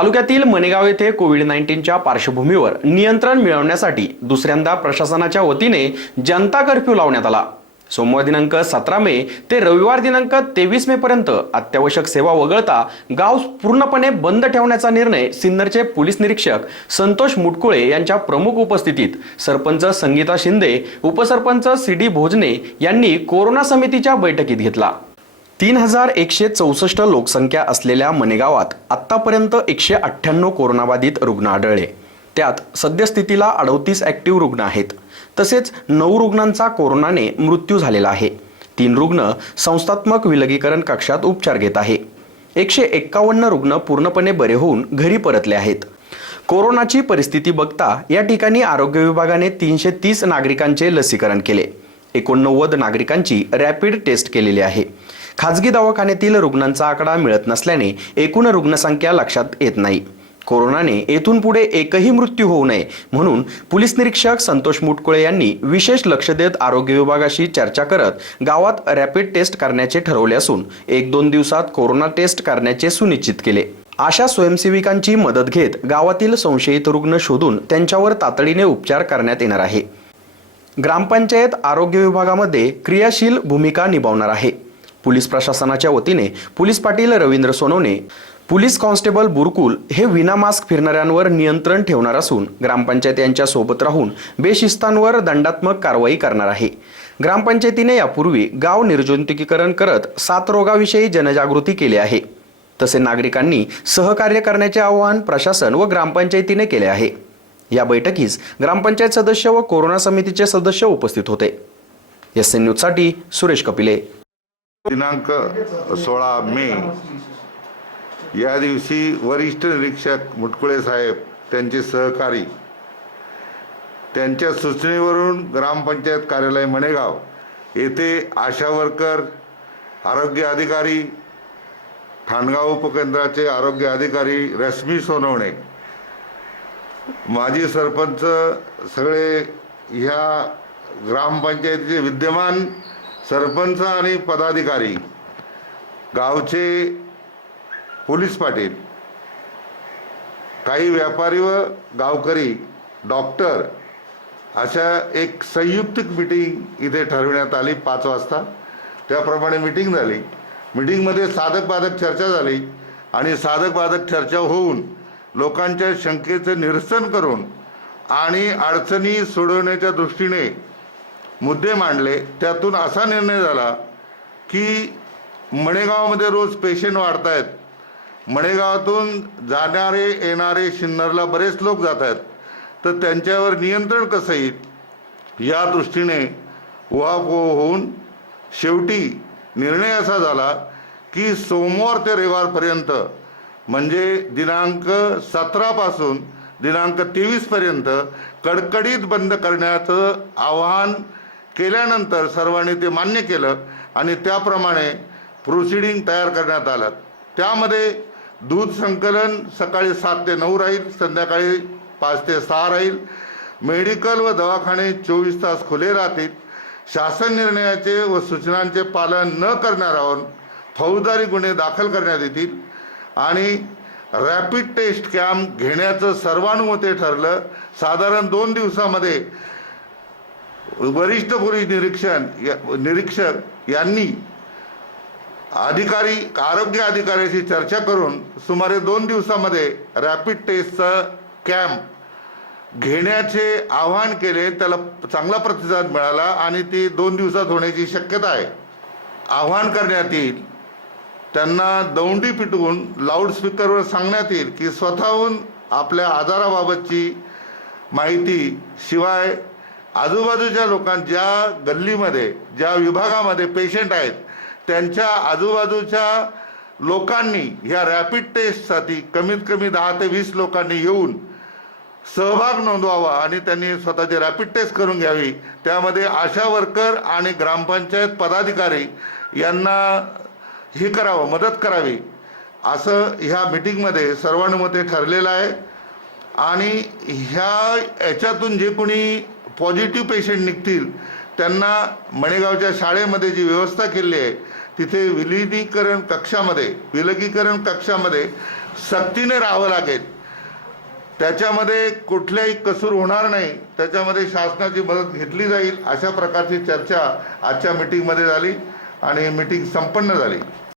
तालुक्यातील मनेगाव येथे कोविड नाईन्टीनच्या पार्श्वभूमीवर नियंत्रण मिळवण्यासाठी दुसऱ्यांदा प्रशासनाच्या वतीने जनता कर्फ्यू लावण्यात आला. सोमवार दिनांक सतरा मे ते रविवार दिनांक तेवीस मे पर्यंत अत्यावश्यक सेवा वगळता गाव पूर्णपणे बंद ठेवण्याचा निर्णय सिन्नरचे पोलीस निरीक्षक संतोष मुटकुळे यांच्या प्रमुख उपस्थितीत सरपंच संगीता शिंदे उपसरपंच सी डी भोजने यांनी कोरोना समितीच्या बैठकीत घेतला. तीन हजार एकशे चौसष्ट लोकसंख्या असलेल्या मनेगावात आत्तापर्यंत एकशे अठ्ठ्याण्णव कोरोनाबाधित रुग्ण आढळले. त्यात सद्यस्थितीला अडतीस ॲक्टिव्ह रुग्ण आहेत. तसेच नऊ रुग्णांचा कोरोनाने मृत्यू झालेला आहे. तीन रुग्ण संस्थात्मक विलगीकरण कक्षात उपचार घेत आहे. एकशे एक्कावन्न रुग्ण पूर्णपणे बरे होऊन घरी परतले आहेत. कोरोनाची परिस्थिती बघता या ठिकाणी आरोग्य विभागाने तीनशे तीस नागरिकांचे लसीकरण केले. एकोणनव्वद नागरिकांची रॅपिड टेस्ट केलेली आहे. खाजगी दवाखान्यातील रुग्णांचा आकडा मिळत नसल्याने एकूण रुग्णसंख्या लक्षात येत नाही. कोरोनाने येथून पुढे एकही मृत्यू होऊ नये म्हणून पोलीस निरीक्षक संतोष मुटकुळे यांनी विशेष लक्ष देत आरोग्य विभागाशी चर्चा करत गावात रॅपिड टेस्ट करण्याचे ठरवले असून एक दोन दिवसात कोरोना टेस्ट करण्याचे सुनिश्चित केले. अशा स्वयंसेविकांची मदत घेत गावातील संशयित रुग्ण शोधून त्यांच्यावर तातडीने उपचार करण्यात येणार आहे. ग्रामपंचायत आरोग्य विभागामध्ये क्रियाशील भूमिका निभावणार आहे. पोलीस प्रशासनाच्या वतीने police Patil Ravindra Sonawane police constable Burkul हे विना मास्क फिरणाऱ्यांवर नियंत्रण ठेवणार असून ग्रामपंचायत यांच्या सोबत राहून बेशिस्तांवर दंडात्मक कारवाई करणार आहे. ग्रामपंचायतीने यापूर्वी गाव निर्जंतुकीकरण करत सात रोगाविषयी जनजागृती केली आहे. तसे नागरिकांनी सहकार्य करण्याचे आवाहन प्रशासन व ग्रामपंचायतीने केले आहे. या बैठकीस ग्रामपंचायत सदस्य व कोरोना समितीचे सदस्य उपस्थित होते. एस एन न्यूजसाठी सुरेश कपिले. दिनांक सोळा मे. या दिवशी वरिष्ठ निरीक्षक मुटकुळे साहेब त्यांचे सहकारी त्यांच्या सूचनेवरून ग्रामपंचायत कार्यालय मणेगाव येथे आशा वर्कर आरोग्य अधिकारी ठाणगाव उपकेंद्राचे आरोग्य अधिकारी रश्मी सोनवणे माजी सरपंच सगळे ह्या ग्रामपंचायतीचे विद्यमान सरपंच आणि पदाधिकारी गावचे पोलीस पाटील काही व्यापारी व गावकरी डॉक्टर अशा एक संयुक्तिक मिटिंग इथे ठरविण्यात आली पाच वाजता. त्याप्रमाणे मिटिंग झाली. मिटिंगमध्ये साधक बाधक चर्चा झाली आणि साधक बाधक चर्चा होऊन लोकांच्या शंकेचं निरसन करून आणि अडचणी सोडवण्याच्या दृष्टीने मुद्दे मांडले त्यातून असा निर्णय झाला की मणेगावमध्ये रोज पेशंट वाढत आहेत मणेगावातून जाणारे येणारे शिन्नरला बरेच लोक जात आहेत तर त्यांच्यावर नियंत्रण कसं येईल? या दृष्टीने उहापोह होऊन शेवटी निर्णय असा झाला की सोमवार ते रविवारपर्यंत म्हणजे दिनांक सतरापासून दिनांक तेवीसपर्यंत कडकडीत बंद करण्याचं आवाहन केल्यानंतर सर्वांनी ते मान्य केलं आणि त्याप्रमाणे प्रोसिडिंग तयार करण्यात आलं. त्यामध्ये दूध संकलन सकाळी सात ते नऊ राहील संध्याकाळी पाच ते सहा राहील. मेडिकल व दवाखाने चोवीस तास खुले राहतील. शासन निर्णयाचे व सूचनांचे पालन न करणाऱ्यावर फौजदारी गुन्हे दाखल करण्यात येतील आणि रॅपिड टेस्ट कॅम्प घेण्याचं सर्वानुमते ठरलं. साधारण दोन दिवसामध्ये वरिष्ठ पोलीस निरीक्षण या- निरीक्षक यांनी अधिकारी आरोग्य अधिकाऱ्याशी चर्चा करून सुमारे दोन दिवसामध्ये रॅपिड टेस्टचा कॅम्प घेण्याचे आवाहन केले. त्याला चांगला प्रतिसाद मिळाला आणि ती दोन दिवसात होण्याची शक्यता आहे. आवाहन करण्यात येईल. त्यांना दौंडी पिटवून लाऊडस्पीकरवर सांगण्यात येईल की स्वतःहून आपल्या आजाराबाबतची माहिती शिवाय आजूबाजूच्या लोकां ज्या गल्लीमध्ये ज्या विभागामध्ये पेशंट आहेत त्यांच्या आजूबाजूच्या लोकांनी ह्या रॅपिड टेस्टसाठी कमीत कमी दहा ते वीस लोकांनी येऊन सहभाग नोंदवावा आणि त्यांनी स्वतःची रॅपिड टेस्ट करून घ्यावी. त्यामध्ये आशा वर्कर आणि ग्रामपंचायत पदाधिकारी यांना हे करावं मदत करावी. असं ह्या मिटिंगमध्ये सर्वानुमते ठरलेलं आहे. आणि ह्या याच्यातून जे कोणी पॉझिटिव्ह पेशंट निघतील त्यांना मणेगावच्या शाळेमध्ये जी व्यवस्था केली आहे तिथे विलिनीकरण कक्षामध्ये विलगीकरण कक्षामध्ये सक्तीने राहावं लागेल. त्याच्यामध्ये कुठल्याही कसूर होणार नाही त्याच्यामध्ये शासनाची मदत घेतली जाईल अशा प्रकारची चर्चा आजच्या मिटिंगमध्ये झाली आणि मिटिंग संपन्न झाली.